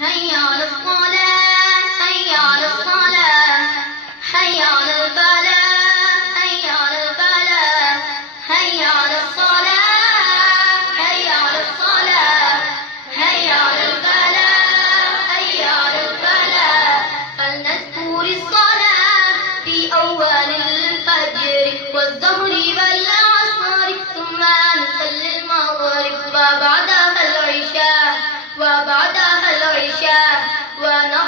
حي على الصلاة حي على الصلاة حي على الفلاح حي على الفلاح حي على الصلاة حي على الصلاة حي على الفلاح حي على الفلاح. فلنذكر الصلاة في أول الفجر والظهر والعصر ثم نصلي المغرب وبعدها العشاء ونحن